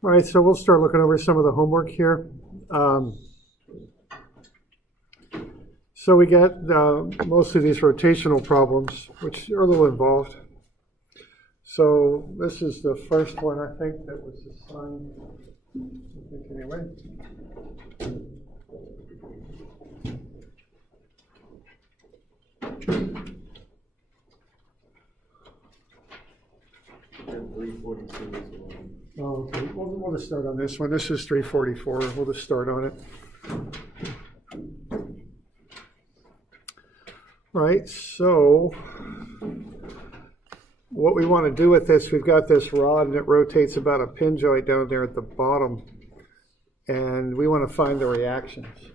All right, so we'll start looking over some of the homework here. So we got mostly these rotational problems, which are a little involved. So this is the first one, I think, that was assigned. I think anyway. And 342 is the one. Oh, okay. We'll just start on this one. This is 344. We'll just start on it. All right, so what we want to do with this, we've got this rod and it rotates about a pin joint down there at the bottom, and we want to find the reactions.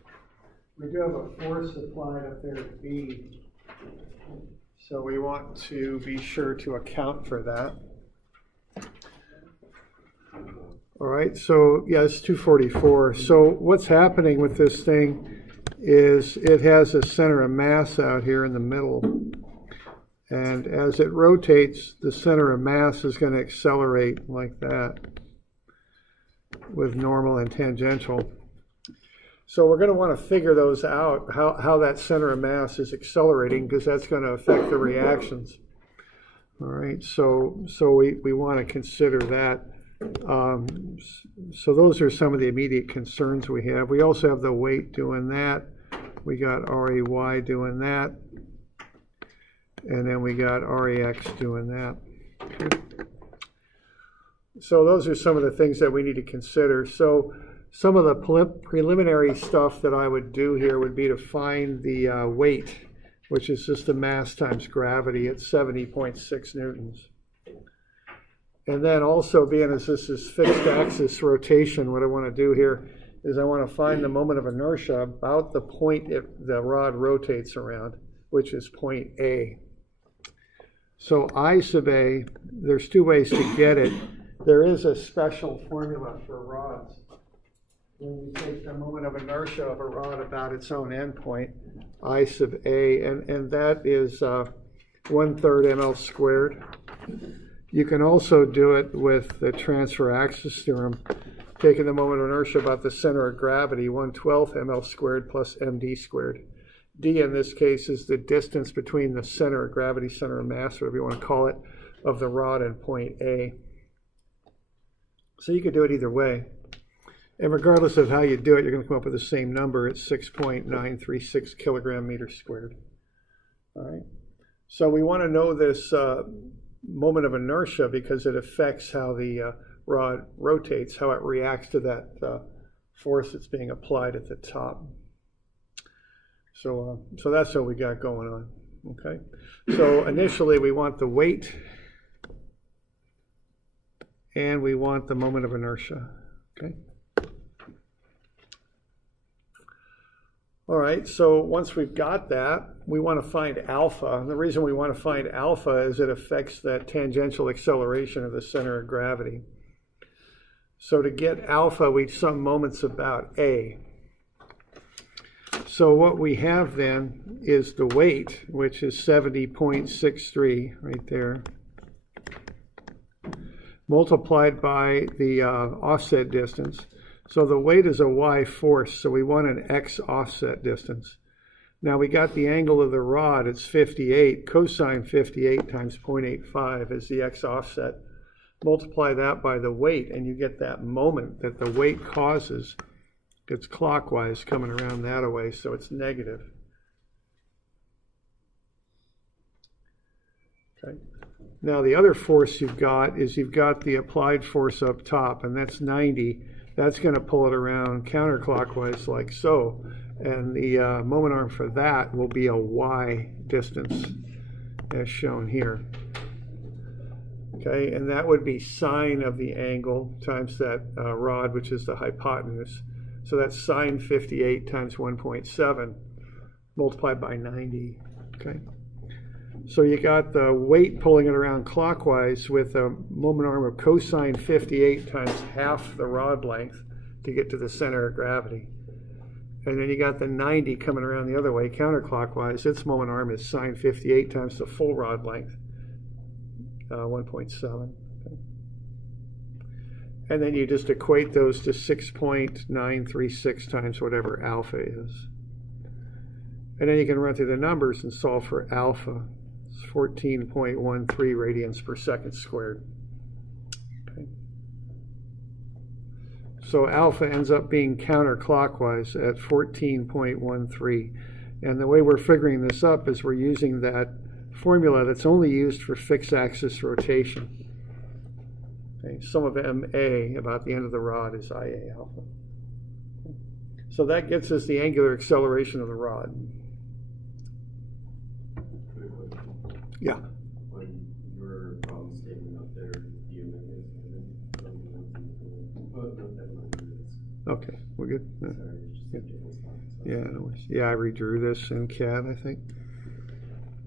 We do have a force applied up there at B, so we want to be sure to account for that. All right, so yeah, it's 244. So what's happening with this thing is it has a center of mass out here in the middle. And as it rotates, the center of mass is going to accelerate like that with normal and tangential. So we're going to want to figure those out, how that center of mass is accelerating, because that's going to affect the reactions. All right, so we want to consider that. So those are some of the immediate concerns we have. We also have the weight doing that. We got REY doing that. And then we got REX doing that. Okay. So those are some of the things that we need to consider. So some of the preliminary stuff that I would do here would be to find the weight, which is just the mass times gravity at 70.6 newtons. And then also, being as this is fixed axis rotation, what I want to do here is I want to find the moment of inertia about the point the rod rotates around, which is point A. So I sub A, there's two ways to get it. There is a special formula for rods. When you take the moment of inertia of a rod about its own endpoint, I sub A, and that is 1/3 ml squared. You can also do it with the transfer axis theorem, taking the moment of inertia about the center of gravity, 1/12 ml squared plus md squared. D in this case is the distance between the center of gravity, center of mass, whatever you want to call it, of the rod and point A. So you could do it either way. And regardless of how you do it, you're going to come up with the same number. It's 6.936 kilogram meters squared. All right. So we want to know this moment of inertia because it affects how the rod rotates, how it reacts to that force that's being applied at the top. So that's what we got going on. Okay. So initially we want the weight and we want the moment of inertia. Okay. All right, so once we've got that, we want to find alpha. And the reason we want to find alpha is it affects that tangential acceleration of the center of gravity. So to get alpha, we sum moments about A. So what we have then is the weight, which is 70.63 right there, multiplied by the offset distance. So the weight is a y force, so we want an x offset distance. Now we got the angle of the rod, it's 58. Cosine 58 times 0.85 is the x offset. Multiply that by the weight, and you get that moment that the weight causes. It's clockwise coming around that way, so it's negative. Okay. Now the other force you've got is you've got the applied force up top, and that's 90. That's going to pull it around counterclockwise like so. And the moment arm for that will be a y distance as shown here. Okay, and that would be sine of the angle times that rod, which is the hypotenuse. So that's sine 58 times 1.7 multiplied by 90. Okay. So you got the weight pulling it around clockwise with a moment arm of cosine 58 times half the rod length to get to the center of gravity. And then you got the 90 coming around the other way counterclockwise. Its moment arm is sine 58 times the full rod length, 1.7. Okay. And then you just equate those to 6.936 times whatever alpha is. And then you can run through the numbers and solve for alpha. It's 14.13 radians per second squared. Okay. So alpha ends up being counterclockwise at 14.13. And the way we're figuring this up is we're using that formula that's only used for fixed axis rotation. Okay. Sum of MA about the end of the rod is IA alpha. Okay. So that gets us the angular acceleration of the rod. Yeah. On your problem statement up there, the omega is Okay, we're good. sorry, it's just a different spot. Yeah, no worries. Yeah, I redrew this in CAD, I think.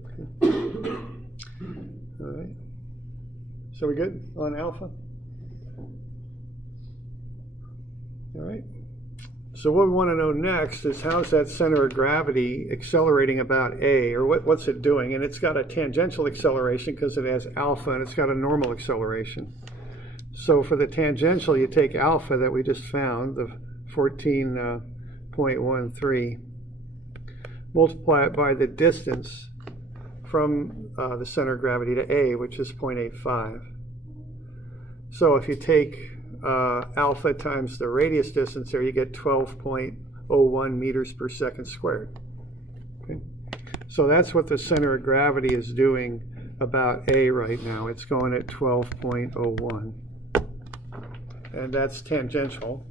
Okay. All right. So we good on alpha? All right. So what we want to know next is how's that center of gravity accelerating about A, or what's it doing? And it's got a tangential acceleration because it has alpha, and it's got a normal acceleration. So for the tangential, you take alpha that we just found, the 14.13, multiply it by the distance from the center of gravity to A, which is 0.85. So if you take alpha times the radius distance there, you get 12.01 meters per second squared. Okay. So that's what the center of gravity is doing about A right now. It's going at 12.01. And that's tangential.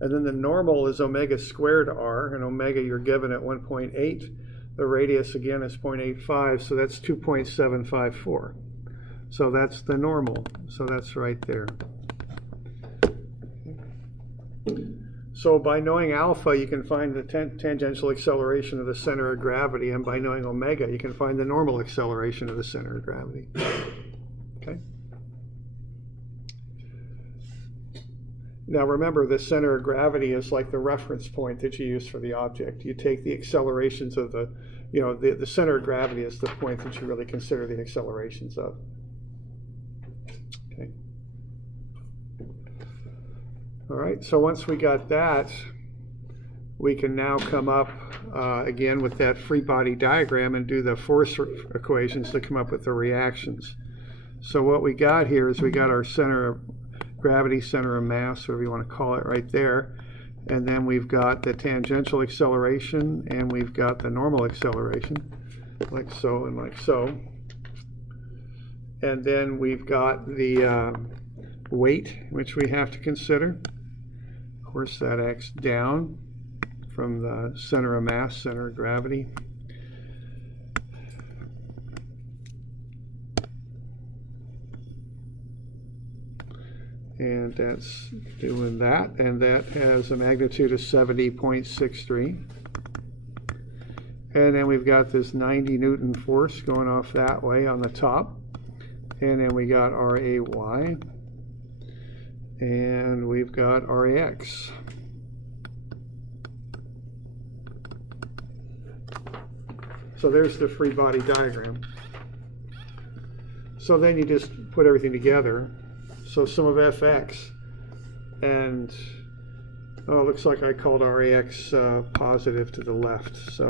And then the normal is omega squared r, and omega you're given at 1.8. The radius again is 0.85, so that's 2.754. So that's the normal. So that's right there. So by knowing alpha, you can find the tangential acceleration of the center of gravity, and by knowing omega, you can find the normal acceleration of the center of gravity. Okay. Now remember, the center of gravity is like the reference point that you use for the object. You take the accelerations of the center of gravity is the point that you really consider the accelerations of. Okay. All right, so once we got that, we can now come up again with that free body diagram and do the force equations to come up with the reactions. So what we got here is we got our center of gravity, center of mass, whatever you want to call it, right there. And then we've got the tangential acceleration, and we've got the normal acceleration, like so and like so. And then we've got the weight, which we have to consider. Of course, that acts down from the center of mass, center of gravity. And that's doing that, and that has a magnitude of 70.63. And then we've got this 90 Newton force going off that way on the top. And then we got RAY. And we've got RAX. So there's the free body diagram. So then you just put everything together. So sum of fx, and it looks like I called RAX positive to the left. So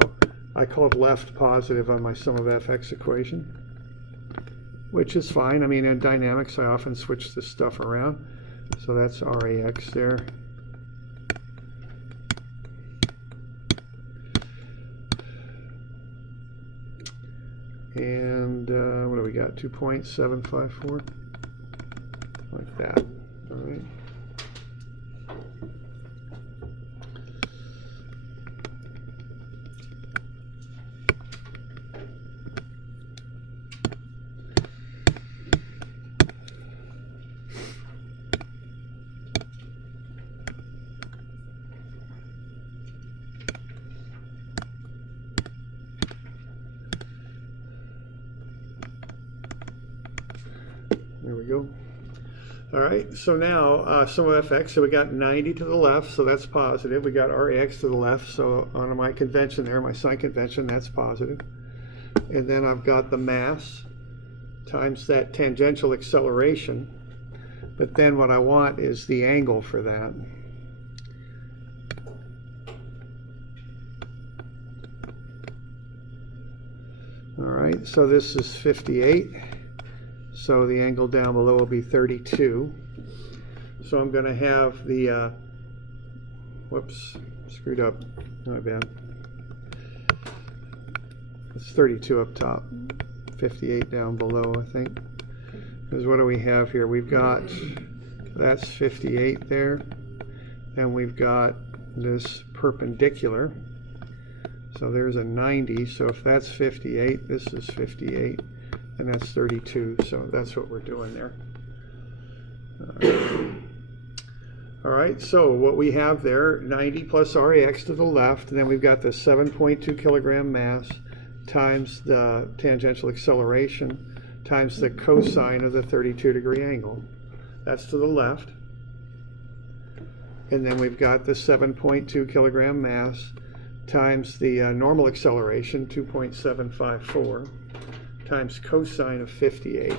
I called left positive on my sum of fx equation, which is fine. I mean, in dynamics, I often switch this stuff around. So that's RAX there. And what do we got? 2.754? Like that. All right. There we go. All right, so now sum of fx, so we got 90 to the left, so that's positive. We got RAX to the left, so on my convention there, my sign convention, that's positive. And then I've got the mass times that tangential acceleration. But then what I want is the angle for that. All right, so this is 58. So the angle down below will be 32. So I'm going to have the, whoops, screwed up, my bad. It's 32 up top, 58 down below, I think. Because what do we have here? We've got, that's 58 there. And we've got this perpendicular. So there's a 90. So if that's 58, this is 58. And that's 32. So that's what we're doing there. All right, so what we have there, 90 plus RAX to the left, and then we've got the 7.2 kilogram mass times the tangential acceleration times the cosine of the 32-degree angle. That's to the left. And then we've got the 7.2 kilogram mass times the normal acceleration, 2.754, times cosine of 58.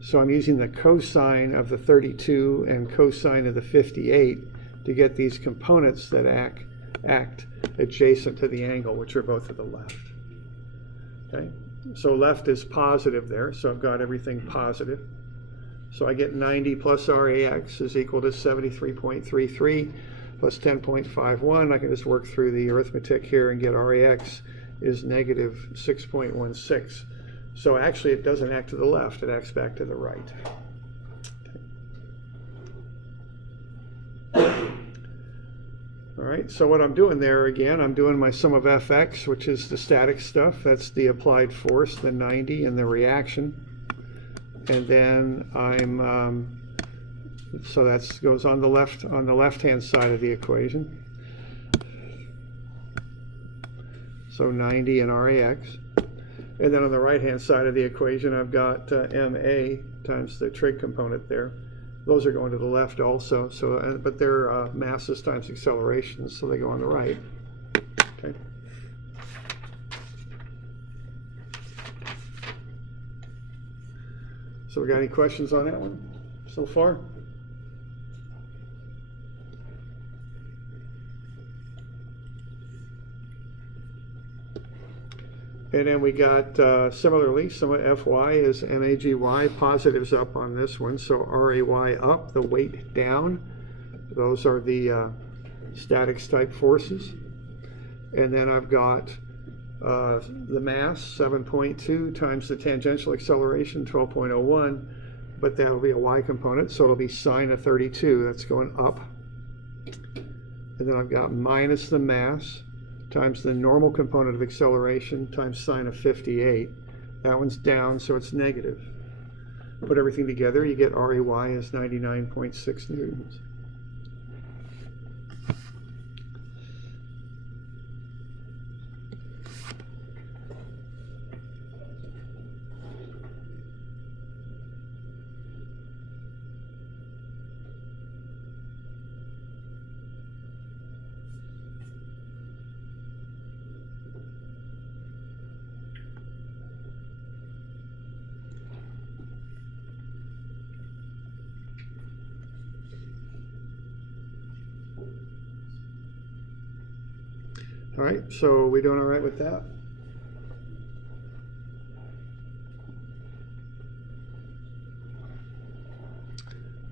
So I'm using the cosine of the 32 and cosine of the 58 to get these components that act adjacent to the angle, which are both to the left. Okay, so left is positive there, so I've got everything positive. So I get 90 plus RAX is equal to 73.33 plus 10.51. I can just work through the arithmetic here and get RAX is negative 6.16. So actually it doesn't act to the left, it acts back to the right. All right, so what I'm doing there again, I'm doing my sum of Fx, which is the static stuff. That's the applied force, the 90, and the reaction. And then I'm, so that goes on the left-hand side of the equation. So 90 and RAX. And then on the right-hand side of the equation, I've got MA times the trig component there. Those are going to the left also, so but they're masses times accelerations, so they go on the right. Okay. So we got any questions on that one so far? And then we got, similarly, some of Fy is MAGY, positives up on this one, so RAY up, the weight down. Those are the statics type forces. And then I've got the mass, 7.2, times the tangential acceleration, 12.01, but that'll be a y component, so it'll be sine of 32, that's going up. And then I've got minus the mass, times the normal component of acceleration times sine of 58. That one's down, so it's negative. Put everything together, you get RAY is 99.6 newtons. All right, so we doing all right with that?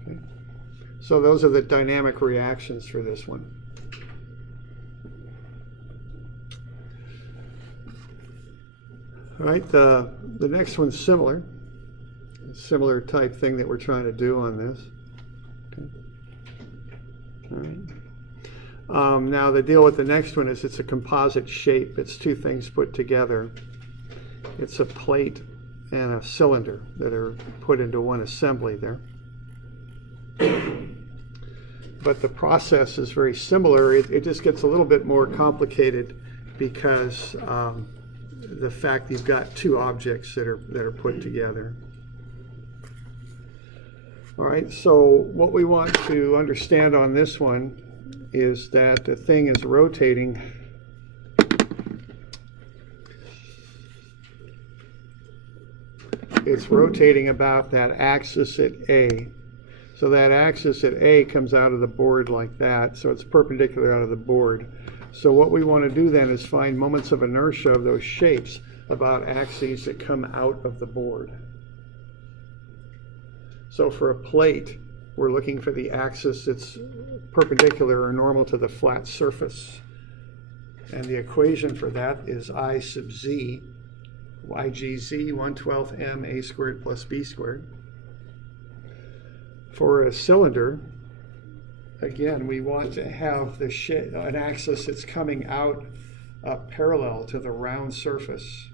Okay. So those are the dynamic reactions for this one. All right, the next one's similar. A similar type thing that we're trying to do on this. Okay. All right. Now the deal with the next one is it's a composite shape. It's two things put together. It's a plate and a cylinder that are put into one assembly there. But the process is very similar. It just gets a little bit more complicated because the fact you've got two objects that are put together. All right, so what we want to understand on this one is that the thing is rotating about that axis at A. So that axis at A comes out of the board like that, so it's perpendicular out of the board. So what we want to do then is find moments of inertia of those shapes about axes that come out of the board. So for a plate, we're looking for the axis that's perpendicular or normal to the flat surface. And the equation for that is I sub z, YGZ, 1/12 m a squared plus b squared. For a cylinder, again, we want to have an axis that's coming out parallel to the round surface.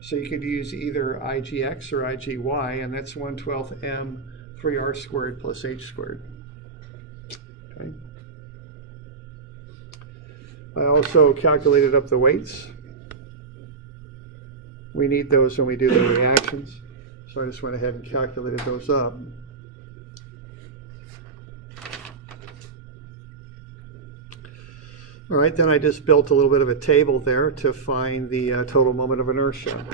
So you could use either IGX or IGY, and that's 1/12 m 3r squared plus h squared. Okay. I also calculated up the weights. We need those when we do the reactions, so I just went ahead and calculated those up. All right, then I just built a little bit of a table there to find the total moment of inertia.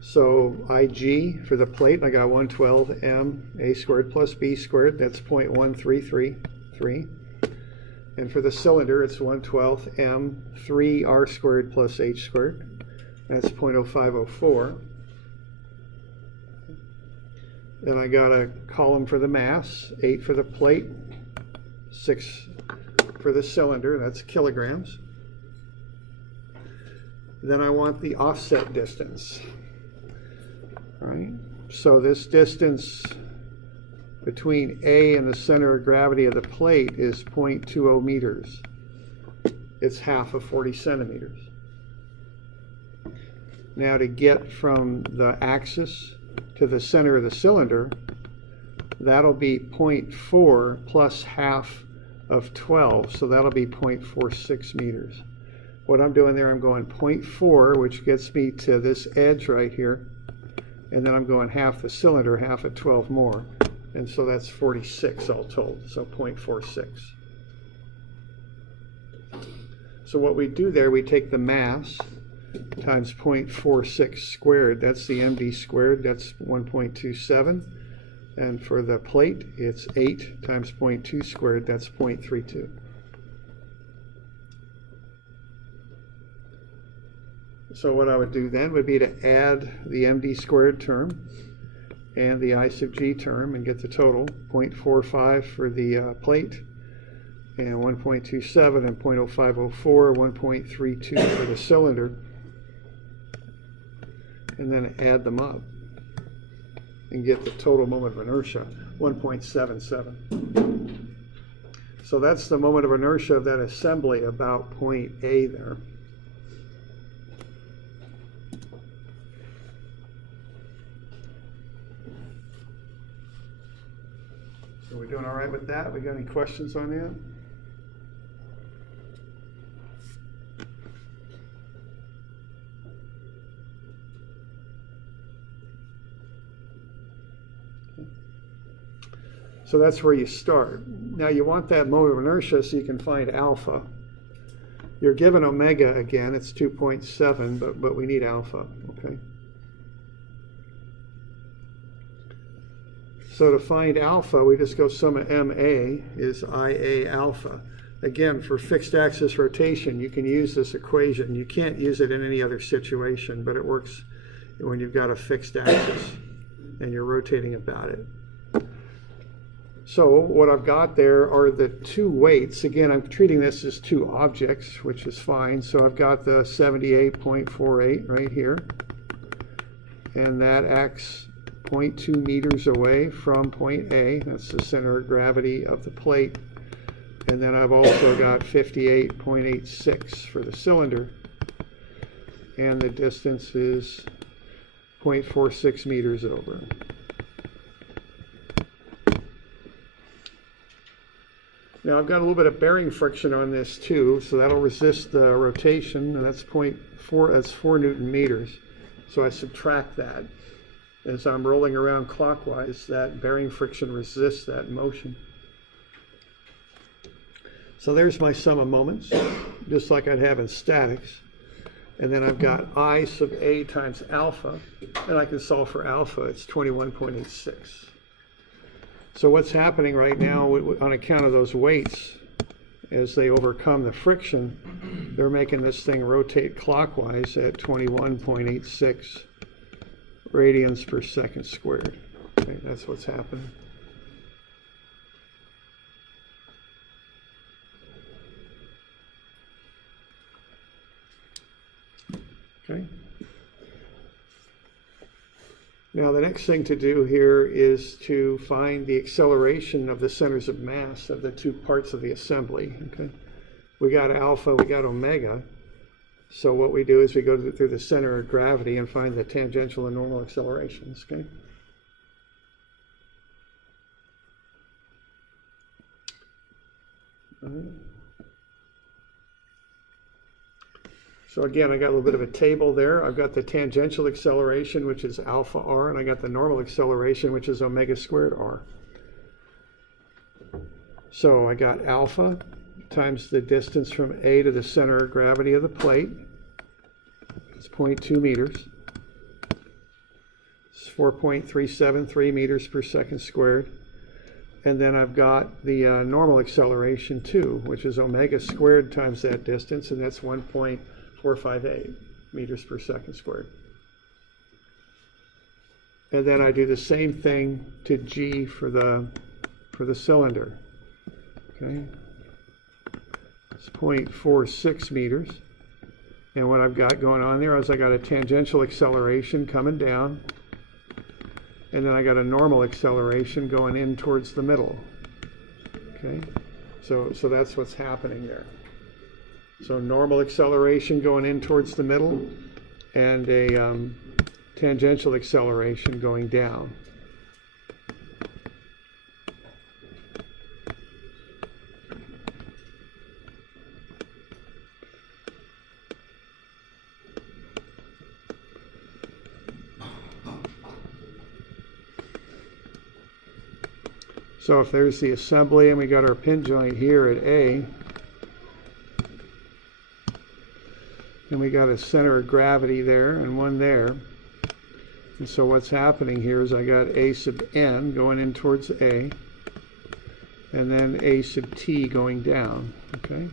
So IG for the plate, I got 1/12 m a squared plus b squared, that's 0.1333. And for the cylinder, it's 1/12 m 3r squared plus h squared, that's 0.0504. Then I got a column for the mass, 8 for the plate, 6 for the cylinder, that's kilograms. Then I want the offset distance. All right, so this distance between A and the center of gravity of the plate is 0.20 meters. It's half of 40 centimeters. Now to get from the axis to the center of the cylinder, that'll be 0.4 plus half of 12, so that'll be 0.46 meters. What I'm doing there, I'm going 0.4, which gets me to this edge right here, and then I'm going half the cylinder, half at 12 more, and so that's 46 all told, so 0.46. So what we do there, we take the mass times 0.46 squared, that's the md squared, that's 1.27. And for the plate, it's 8 times 0.2 squared, that's 0.32. So what I would do then would be to add the md squared term and the I sub g term and get the total, 0.45 for the plate, and 1.27 and 0.0504, 1.32 for the cylinder, and then add them up and get the total moment of inertia, 1.77. So that's the moment of inertia of that assembly about point A there. So we're doing all right with that? We got any questions on that? So that's where you start. Now you want that moment of inertia so you can find alpha. You're given omega again, it's 2.7, but we need alpha, okay? So to find alpha, we just go sum of MA is IA alpha. Again, for fixed axis rotation, you can use this equation. You can't use it in any other situation, but it works when you've got a fixed axis and you're rotating about it. So what I've got there are the two weights. Again, I'm treating this as two objects, which is fine. So I've got the 78.48 right here, and that acts 0.2 meters away from point A. That's the center of gravity of the plate. And then I've also got 58.86 for the cylinder, and the distance is 0.46 meters over. Now I've got a little bit of bearing friction on this too, so that'll resist the rotation, and that's 0.4, that's 4 Newton meters. So I subtract that. As I'm rolling around clockwise, that bearing friction resists that motion. So there's my sum of moments, just like I'd have in statics. And then I've got I sub A times alpha, and I can solve for alpha, it's 21.86. So what's happening right now on account of those weights, as they overcome the friction, they're making this thing rotate clockwise at 21.86 radians per second squared. Okay, that's what's happening. Okay. Now the next thing to do here is to find the acceleration of the centers of mass of the two parts of the assembly. Okay. We got alpha, we got omega. So what we do is we go through the center of gravity and find the tangential and normal accelerations. Okay. All right. So again, I got a little bit of a table there. I've got the tangential acceleration, which is alpha r, and I got the normal acceleration, which is omega squared r. So I got alpha times the distance from A to the center of gravity of the plate. It's 0.2 meters. It's 4.373 meters per second squared. And then I've got the normal acceleration too, which is omega squared times that distance, and that's 1.458 meters per second squared. And then I do the same thing to G for the cylinder. Okay. It's 0.46 meters. And what I've got going on there is I got a tangential acceleration coming down, and then I got a normal acceleration going in towards the middle. Okay. So that's what's happening there. So normal acceleration going in towards the middle, and a tangential acceleration going down. So if there's the assembly and we got our pin joint here at A, and we got a center of gravity there and one there. And so what's happening here is I got A sub n going in towards A, and then A sub t going down, okay?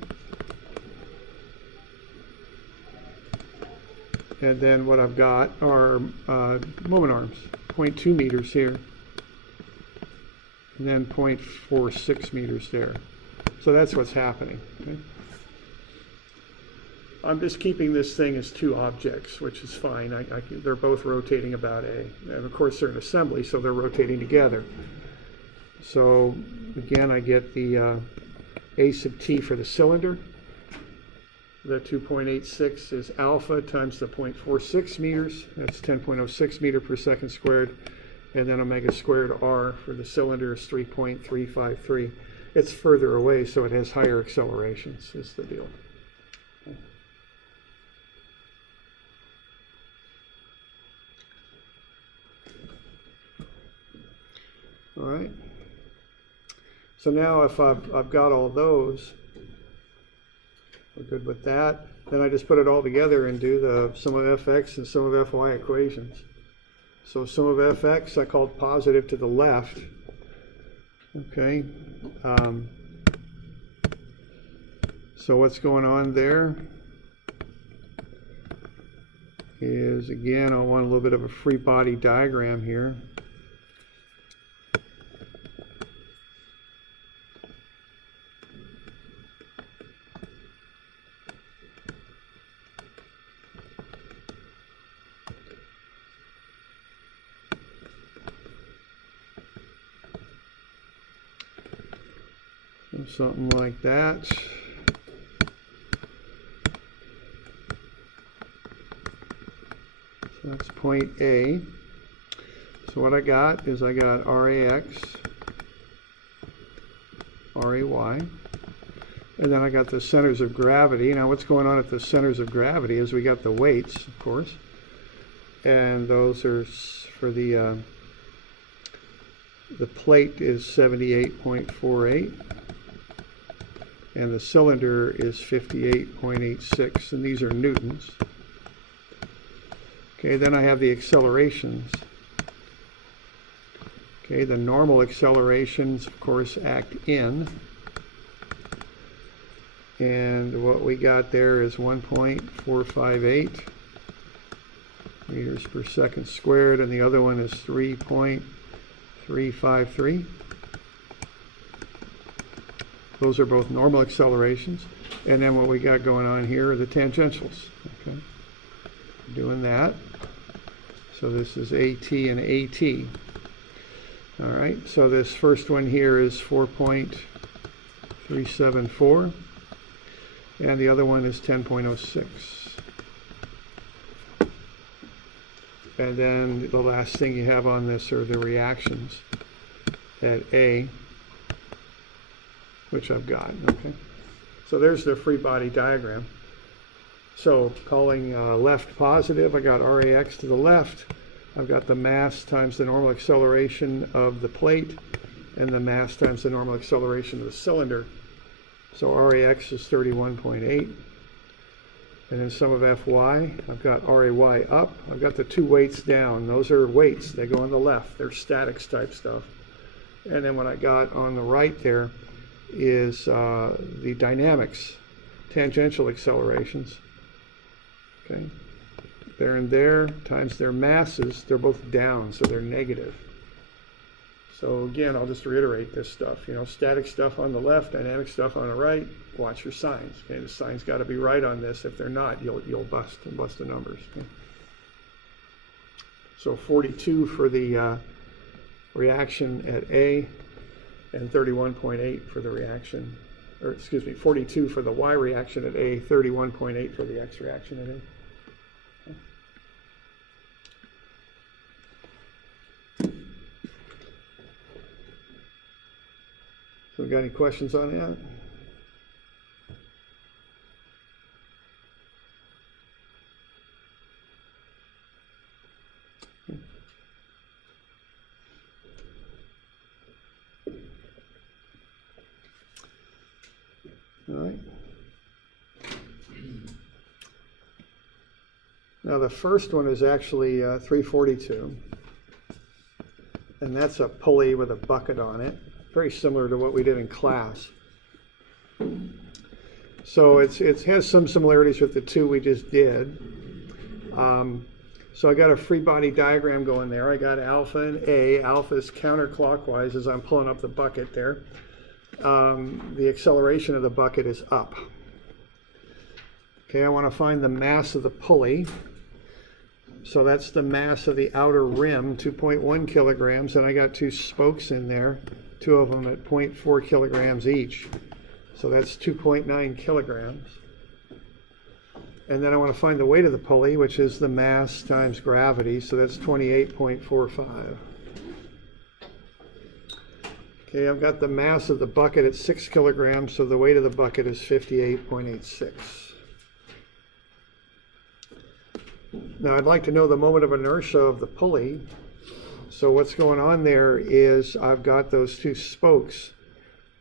And then what I've got are moment arms, 0.2 meters here, and then 0.46 meters there. So that's what's happening, okay? I'm just keeping this thing as two objects, which is fine. They're both rotating about A. And of course they're an assembly, so they're rotating together. So again, I get the A sub t for the cylinder. The 2.86 is alpha times the 0.46 meters. That's 10.06 meter per second squared. And then omega squared r for the cylinder is 3.353. It's further away, so it has higher accelerations, is the deal. All right. So now if I've got all those, we're good with that. Then I just put it all together and do the sum of fx and sum of fy equations. So sum of fx I called positive to the left. Okay. So what's going on there is, again, I want a little bit of a free body diagram here. Something like that. So that's point A. So what I got is I got RAX, RAY, and then I got the centers of gravity. Now what's going on at the centers of gravity is we got the weights, of course, and those are for the plate is 78.48. and the cylinder is 58.86, and these are newtons. Okay, then I have the accelerations. Okay, the normal accelerations, of course, act in. And what we got there is 1.458 meters per second squared, and the other one is 3.353. Those are both normal accelerations. And then what we got going on here are the tangentials. Okay, doing that. So this is AT and AT. All right, so this first one here is 4.374, and the other one is 10.06. And then the last thing you have on this are the reactions at A, which I've got. Okay, so there's the free body diagram. So calling left positive, I got RAX to the left. I've got the mass times the normal acceleration of the plate and the mass times the normal acceleration of the cylinder. So RAX is 31.8. And then sum of Fy, I've got RAY up. I've got the two weights down. Those are weights. They go on the left. They're statics type stuff. And then what I got on the right there is the dynamics, tangential accelerations. Okay. There and there times their masses, they're both down, so they're negative. So again, I'll just reiterate this stuff. You know, static stuff on the left, dynamic stuff on the right. Watch your signs. Okay, the signs got to be right on this. If they're not, you'll bust the numbers. Okay? So 42 for the reaction at A, and 31.8 for the reaction, or excuse me, 42 for the Y reaction at A, 31.8 for the X reaction at A. So we got any questions on that? All right. Now the first one is actually 342, and that's a pulley with a bucket on it. Very similar to what we did in class. So it has some similarities with the two we just did. So I got a free body diagram going there. I got alpha and A. Alpha is counterclockwise as I'm pulling up the bucket there. The acceleration of the bucket is up. Okay, I want to find the mass of the pulley. So that's the mass of the outer rim, 2.1 kilograms, and I got two spokes in there. Two of them at 0.4 kilograms each. So that's 2.9 kilograms. And then I want to find the weight of the pulley, which is the mass times gravity. So that's 28.45. Okay, I've got the mass of the bucket at 6 kilograms, so the weight of the bucket is 58.86. Now I'd like to know the moment of inertia of the pulley. So what's going on there is I've got those two spokes.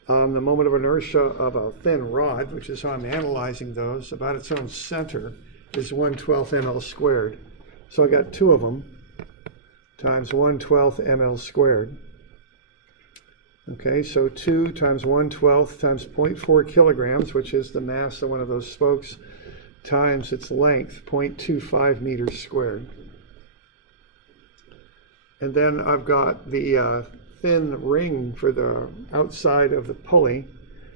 The moment of inertia of a thin rod, which is how I'm analyzing those, about its own center, is 1/12 ml squared. So I got two of them times 1/12 ml squared. Okay, so 2 times 1/12 times 0.4 kilograms, which is the mass of one of those spokes, times its length, 0.25 meters squared. And then I've got the thin ring for the outside of the pulley.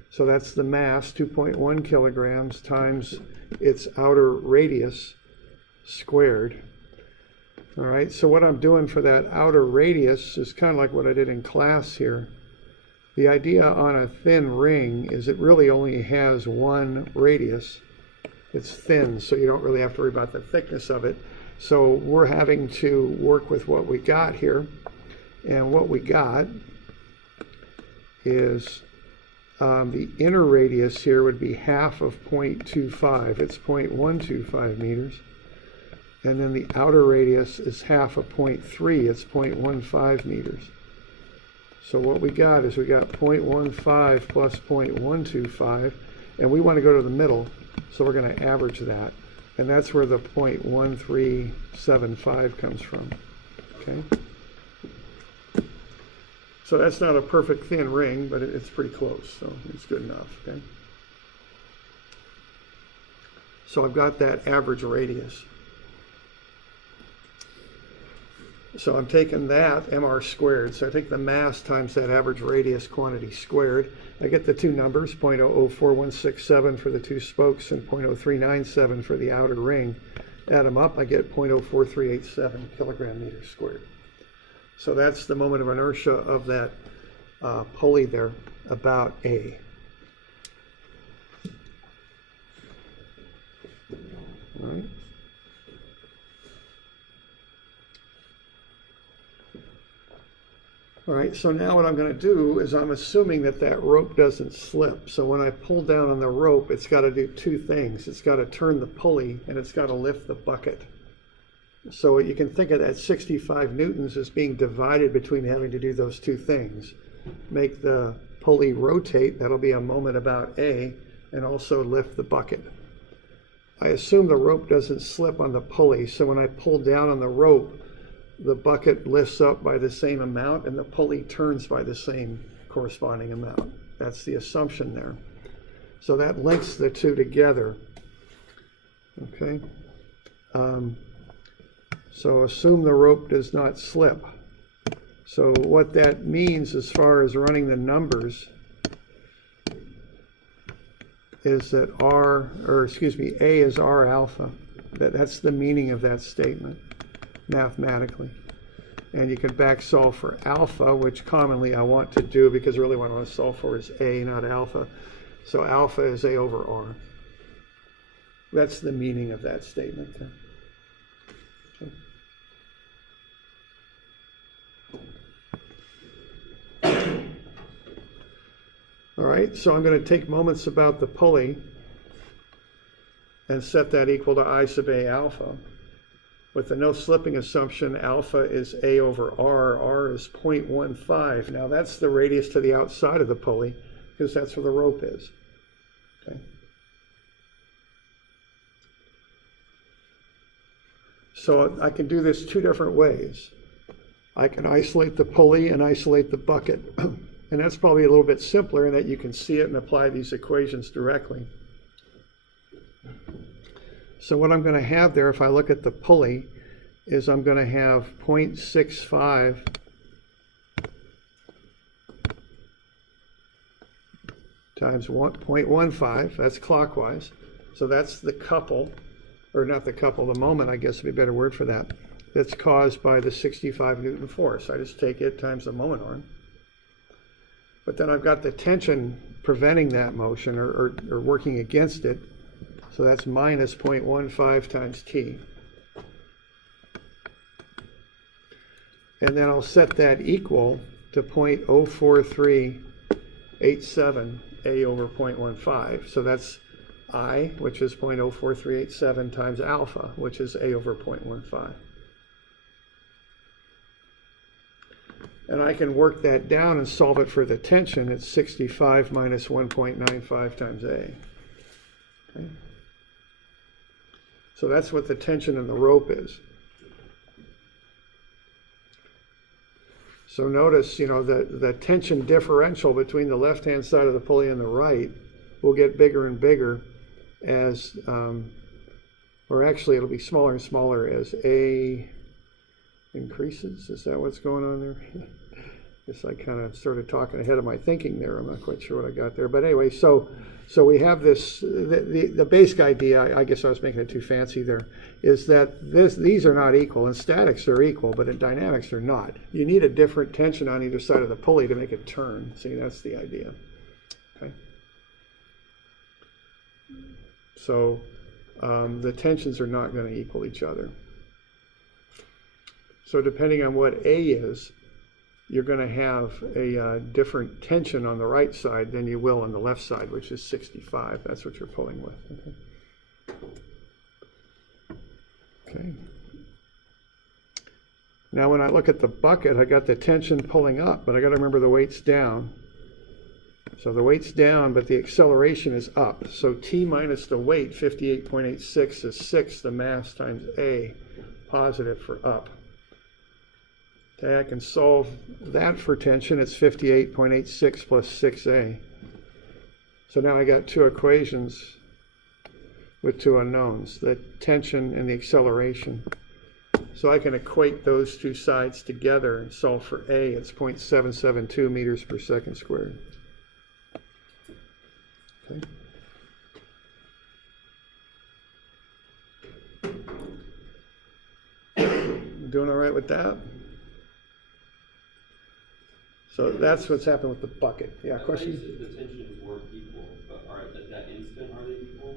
So that's the mass, 2.1 kilograms times its outer radius squared. All right, so what I'm doing for that outer radius is kind of like what I did in class here. The idea on a thin ring is it really only has one radius. It's thin, so you don't really have to worry about the thickness of it. So we're having to work with what we got here. And what we got is the inner radius here would be half of 0.25. It's 0.125 meters. And then the outer radius is half of 0.3. It's 0.15 meters. So what we got is we got 0.15 plus 0.125, and we want to go to the middle, so we're going to average that. And that's where the 0.1375 comes from. Okay. So that's not a perfect thin ring, but it's pretty close, so it's good enough, okay? So I've got that average radius. So I'm taking that, mr squared, so I take the mass times that average radius quantity squared. I get the two numbers, 0.004167 for the two spokes and 0.0397 for the outer ring. Add them up, I get 0.04387 kilogram meters squared. So that's the moment of inertia of that pulley there, about A. All right. All right, so now what I'm going to do is I'm assuming that that rope doesn't slip. So when I pull down on the rope, it's got to do two things. It's got to turn the pulley and it's got to lift the bucket. So you can think of that 65 newtons as being divided between having to do those two things. Make the pulley rotate, that'll be a moment about A, and also lift the bucket. I assume the rope doesn't slip on the pulley, so when I pull down on the rope, the bucket lifts up by the same amount and the pulley turns by the same corresponding amount. That's the assumption there. So that links the two together. Okay. So assume the rope does not slip. So what that means as far as running the numbers is that A is R alpha. That's the meaning of that statement mathematically. And you can back solve for alpha, which commonly I want to do because really what I want to solve for is A, not alpha. So alpha is A over R. That's the meaning of that statement there. Okay. All right, so I'm going to take moments about the pulley and set that equal to I sub A alpha. With the no slipping assumption, alpha is A over R, R is 0.15. Now that's the radius to the outside of the pulley because that's where the rope is. Okay. So I can do this two different ways. I can isolate the pulley and isolate the bucket. And that's probably a little bit simpler in that you can see it and apply these equations directly. So what I'm going to have there, if I look at the pulley, is I'm going to have 0.65 times 0.15, that's clockwise. So that's the couple, or not the couple, the moment, I guess would be a better word for that, that's caused by the 65 Newton force. I just take it times the moment arm. But then I've got the tension preventing that motion or working against it. So that's minus 0.15 times T. And then I'll set that equal to 0.04387 A over 0.15. So that's I, which is 0.04387 times alpha, which is A over 0.15. And I can work that down and solve it for the tension. It's 65 minus 1.95 times A. Okay. So that's what the tension in the rope is. So notice, the tension differential between the left-hand side of the pulley and the right will get bigger and bigger as, or actually it'll be smaller and smaller as A increases. Is that what's going on there? I guess I kind of started talking ahead of my thinking there. I'm not quite sure what I got there. But anyway, so we have this, the basic idea, I guess I was making it too fancy there, is that these are not equal. In statics they're equal, but in dynamics they're not. You need a different tension on either side of the pulley to make it turn. See, that's the idea. Okay. So the tensions are not going to equal each other. So depending on what A is, you're going to have a different tension on the right side than you will on the left side, which is 65. That's what you're pulling with. Okay. Now when I look at the bucket, I got the tension pulling up, but I got to remember the weight's down. So the weight's down, but the acceleration is up. So T minus the weight, 58.86, is 6, the mass times A, positive for up. Okay, I can solve that for tension. It's 58.86 plus 6a. So now I got two equations with two unknowns, the tension and the acceleration. So I can equate those two sides together and solve for a. It's 0.772 meters per second squared. Okay. Doing all right with that? So that's what's happened with the bucket. Yeah, question? The tensions weren't equal, but at that instant, are they equal?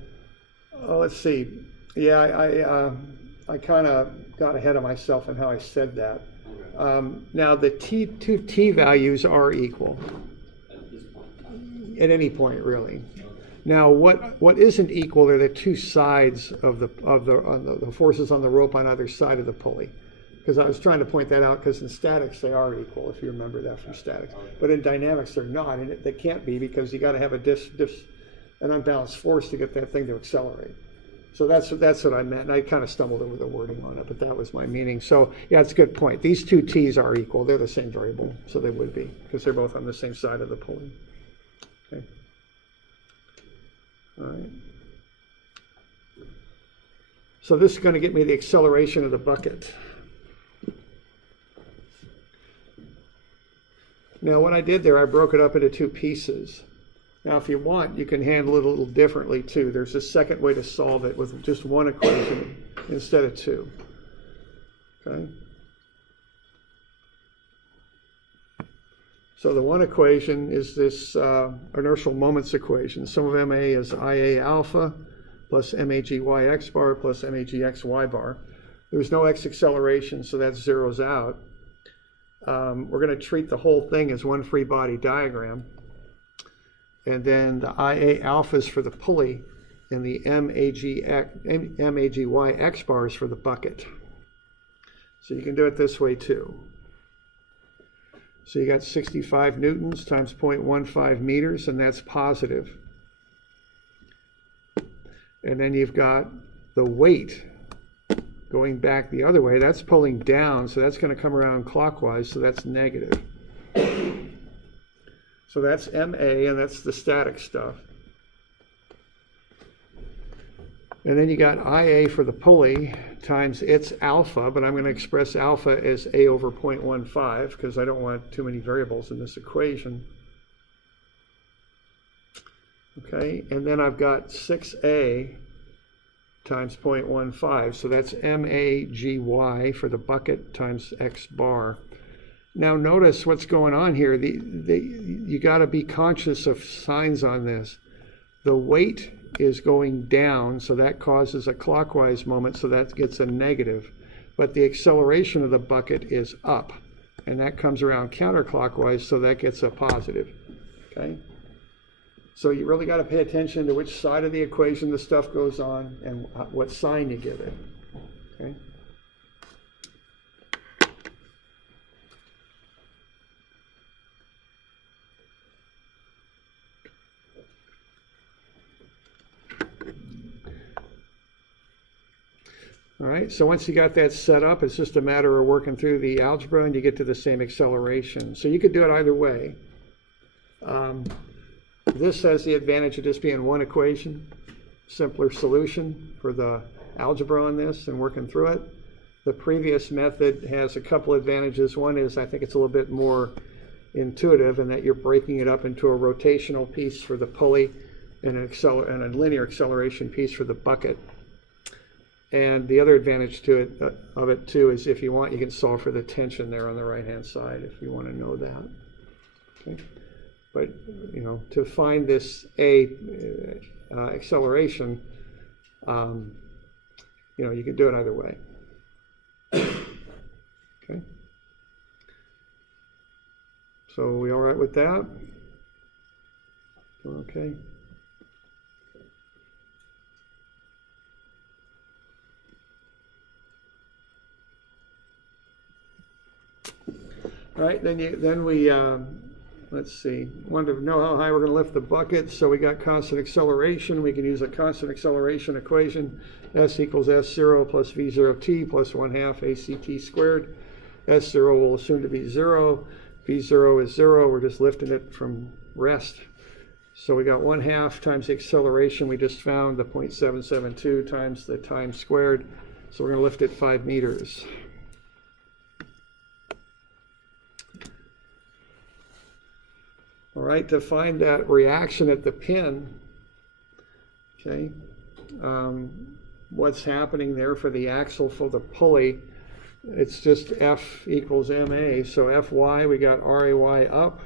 Oh, let's see. Yeah, I kind of got ahead of myself in how I said that. Okay. Now the two t values are equal At this point? at any point, really. Okay. Now, what isn't equal are the two sides of the forces on the rope on either side of the pulley. Because I was trying to point that out, because in statics they are equal, if you remember that from statics. But in dynamics they're not, and they can't be, because you got to have an unbalanced force to get that thing to accelerate. So that's what I meant, and I kind of stumbled over the wording on it, but that was my meaning. So yeah, it's a good point. These two t's are equal; they're the same variable, so they would be, because they're both on the same side of the pulley. Okay. All right. So this is going to get me the acceleration of the bucket. Now what I did there, I broke it up into two pieces. Now if you want, you can handle it a little differently too. There's a second way to solve it with just one equation instead of two. Okay? So the one equation is this inertial moments equation. Sum of MA is IA alpha plus MAGY x bar plus MAGX y bar. There's no x acceleration, so that zeroes out. We're going to treat the whole thing as one free body diagram. And then the IA alpha is for the pulley, and the MAGY x bar is for the bucket. So you can do it this way too. So you got 65 newtons times 0.15 meters, and that's positive. And then you've got the weight going back the other way. That's pulling down, so that's going to come around clockwise, so that's negative. So that's MA, and that's the static stuff. And then you got IA for the pulley times its alpha, but I'm going to express alpha as A over 0.15 because I don't want too many variables in this equation. Okay, and then I've got 6A times 0.15, so that's MAGY for the bucket times X bar. Now notice what's going on here. You got to be conscious of signs on this. The weight is going down, so that causes a clockwise moment, so that gets a negative. But the acceleration of the bucket is up, and that comes around counterclockwise, so that gets a positive. Okay? So you really got to pay attention to which side of the equation the stuff goes on and what sign you give it. Okay? All right, so once you got that set up, it's just a matter of working through the algebra and you get to the same acceleration. So you could do it either way. This has the advantage of just being one equation, simpler solution for the algebra on this and working through it. The previous method has a couple advantages. One is I think it's a little bit more intuitive in that you're breaking it up into a rotational piece for the pulley and a linear acceleration piece for the bucket. And the other advantage of it too is if you want, you can solve for the tension there on the right-hand side if you want to know that. Okay. But, you know, to find this acceleration, you know, you can do it either way. Okay. So are we all right with that? Okay. All right, then we let's see, wanted to know how high we're going to lift the bucket, so we got constant acceleration. We can use a constant acceleration equation. S equals S0 plus V0t plus 1/2 ACT squared. S0 we'll assume to be 0. V0 is 0. We're just lifting it from rest. So we got 1/2 times the acceleration we just found, the 0.772 times the time squared. So we're going to lift it 5 meters. All right, to find that reaction at the pin, okay, what's happening there for the axle for the pulley, it's just F equals MA. So Fy, we got RAY up,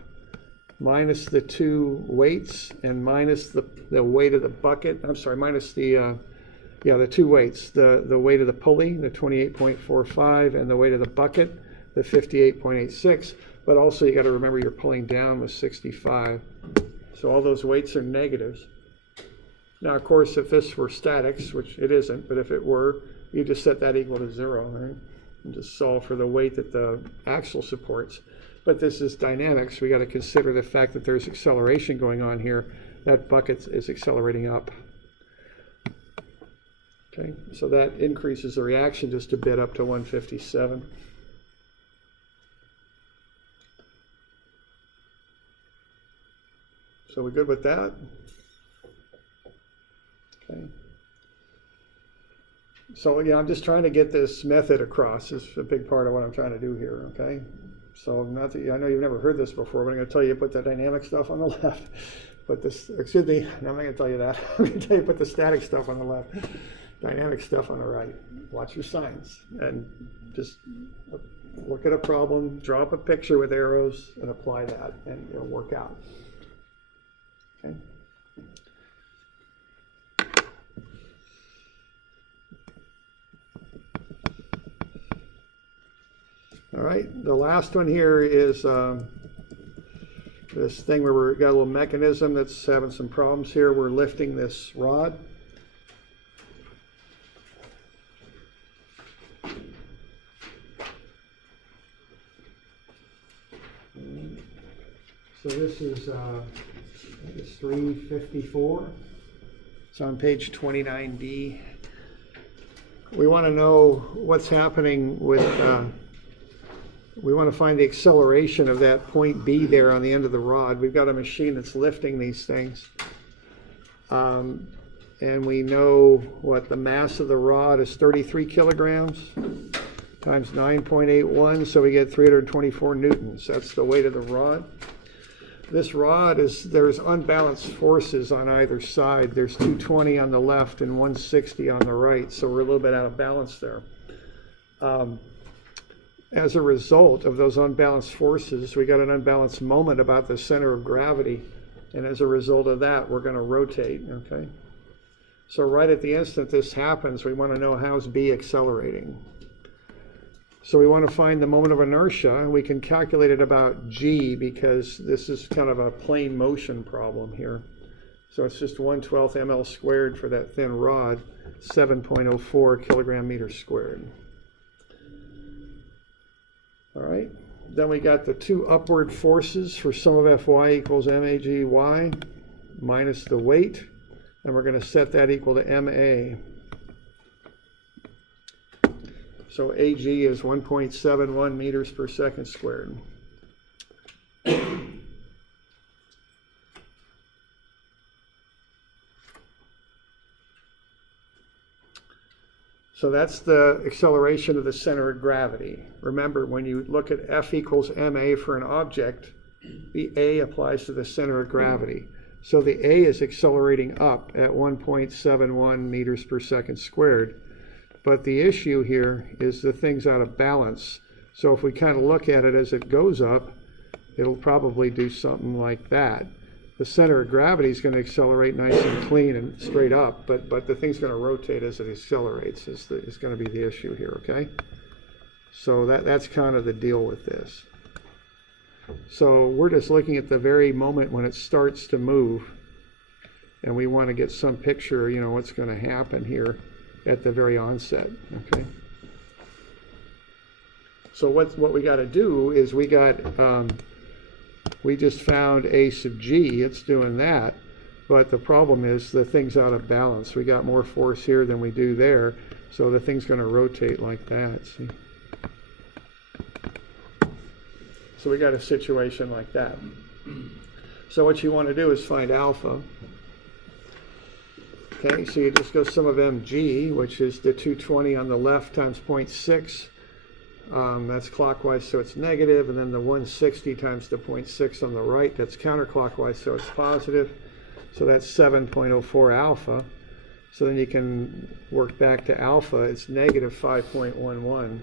minus the 2 weights, and minus the weight of the bucket. I'm sorry, minus the 2 weights. The weight of the pulley, the 28.45, and the weight of the bucket, the 58.86. But also you got to remember you're pulling down with 65. So all those weights are negatives. Now, of course, if this were statics, which it isn't, but if it were, you just set that equal to 0, right? And just solve for the weight that the axle supports. But this is dynamics. We got to consider the fact that there's acceleration going on here. That bucket is accelerating up. Okay, so that increases the reaction just a bit up to 157. So we good with that? Okay. So yeah, I'm just trying to get this method across. This is a big part of what I'm trying to do here, okay? So not that, I know you've never heard this before, but I'm going to tell you put the dynamic stuff on the left. Put this, excuse me, no, I'm not going to tell you that. I'm going to tell you put the static stuff on the left, dynamic stuff on the right. Watch your signs and just look at a problem, draw up a picture with arrows, and apply that, and it'll work out. Okay. All right, the last one here is this thing where we've got a little mechanism that's having some problems here. We're lifting this rod. So this is it's 354. It's on page 29D. We want to know what's happening with, we want to find the acceleration of that point B there on the end of the rod. We've got a machine that's lifting these things. And we know what the mass of the rod is 33 kilograms times 9.81, so we get 324 newtons. That's the weight of the rod. This rod there's unbalanced forces on either side. There's 220 on the left and 160 on the right, so we're a little bit out of balance there. As a result of those unbalanced forces, we got an unbalanced moment about the center of gravity, and as a result of that, we're going to rotate, okay? So right at the instant this happens, we want to know how's B accelerating. So we want to find the moment of inertia, and we can calculate it about G because this is kind of a plane motion problem here. So it's just 1/12 ml squared for that thin rod, 7.04 kilogram meter squared. All right, then we got the two upward forces for sum of Fy equals MAGY minus the weight, and we're going to set that equal to MA. So AG is 1.71 meters per second squared. So that's the acceleration of the center of gravity. Remember, when you look at F equals ma for an object, the A applies to the center of gravity. So the A is accelerating up at 1.71 meters per second squared. But the issue here is the thing's out of balance. So if we kind of look at it as it goes up, it'll probably do something like that. The center of gravity is going to accelerate nice and clean and straight up, but the thing's going to rotate as it accelerates is going to be the issue here, okay? So that's kind of the deal with this. So we're just looking at the very moment when it starts to move, and we want to get some picture, you know, what's going to happen here at the very onset, okay? So what we got to do is we just found A sub G, it's doing that, but the problem is the thing's out of balance. We got more force here than we do there, so the thing's going to rotate like that, see? So we got a situation like that. So what you want to do is find alpha. Okay, so you just go sum of mg, which is the 220 on the left times 0.6. That's clockwise, so it's negative, and then the 160 times the 0.6 on the right, that's counterclockwise, so it's positive. So that's 7.04 alpha. So then you can work back to alpha, it's negative 5.11.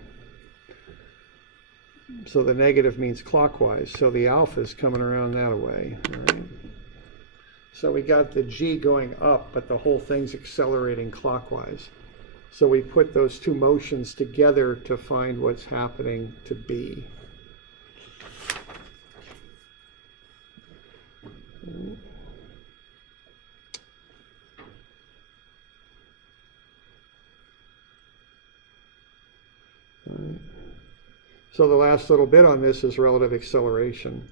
So the negative means clockwise, so the alpha is coming around that way. All right? So we got the g going up, but the whole thing's accelerating clockwise. So we put those two motions together to find what's happening to b. So the last little bit on this is relative acceleration.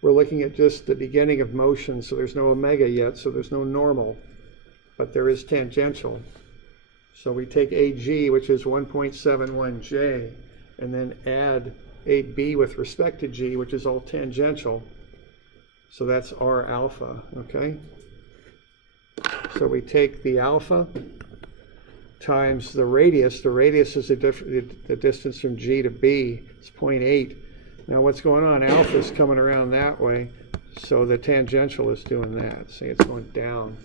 We're looking at just the beginning of motion, so there's no omega yet, so there's no normal, but there is tangential. So we take AG, which is 1.71J, and then add AB with respect to G, which is all tangential. So that's R alpha, okay? So we take the alpha times the radius. The radius is the distance from G to B. It's 0.8. Now what's going on? Alpha is coming around that way, so the tangential is doing that. See, it's going down.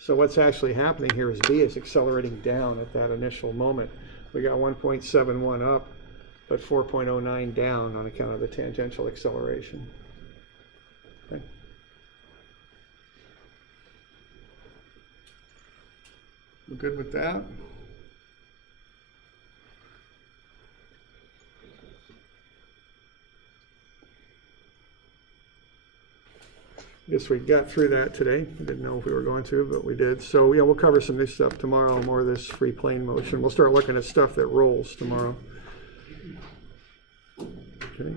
So what's actually happening here is B is accelerating down at that initial moment. We got 1.71 up, but 4.09 down on account of the tangential acceleration. Okay. We're good with that? I guess we got through that today. We didn't know if we were going to, but we did. So yeah, we'll cover some new stuff tomorrow, more of this free plane motion. We'll start looking at stuff that rolls tomorrow. Okay.